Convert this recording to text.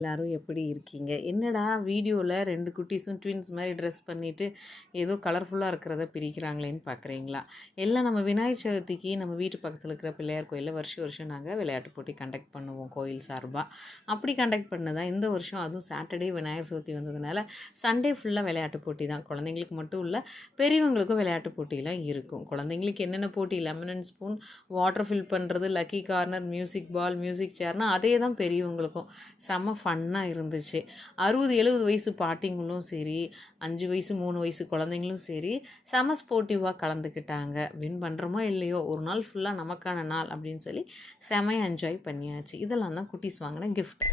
எல்லாரும் எப்படி இருக்கீங்க? என்னடா வீடியோல 2 குட்டீஸும் ட்வின்ஸ் மாரி ட்ரெஸ் பண்ணிட்டு, ஏதோ கலர்ஃபுல்லா இருக்கிறத பிரிக்கிறாங்களேன்னு பார்க்குறீங்களா? எல்லாம் நம்ம விநாயகர் சதுர்த்திக்கு நம்ம வீட்டு பக்கத்துல இருக்கிற பிள்ளையார் கோயில்ல வருஷம் வருஷம் நாங்க விளையாட்டு போட்டி கண்டக்ட் பண்ணுவோம் கோயில் சார்பா. அப்படி கண்டக்ட் பண்ணது தான் இந்த வருஷம் அதுவும் சாட்டர்டே விநாயகர் சதுர்த்தி வந்ததுனால, சண்டே ஃபுல்லா விளையாட்டு போட்டி தான். குழந்தைங்களுக்கு மட்டும் இல்ல, பெரியவங்களுக்கும் விளையாட்டு போட்டிலாம் இருக்கும். குழந்தைங்களுக்கு என்னென்ன போட்டி lemon and spoon, water fill பண்ணுறது, லக்கி கார்னர், மியூசிக் பால், மியூசிக் சேர்னா அதே தான் பெரியவங்களுக்கும். செம்ம ஃபன்னாக இருந்துச்சு. 60, 70 வயசு பாட்டிங்களும் சரி, 5 வயசு 3 வயசு குழந்தைங்களும் சரி, செம ஸ்போர்ட்டிவாக கலந்துக்கிட்டாங்க. வின் பண்ணுறோமோ இல்லையோ, ஒரு நாள் ஃபுல்லாக நமக்கான நாள் அப்படின்னு சொல்லி செமையாக என்ஜாய் பண்ணியாச்சு. இதெல்லாம் தான் குட்டீஸ் வாங்கின கிஃப்ட்.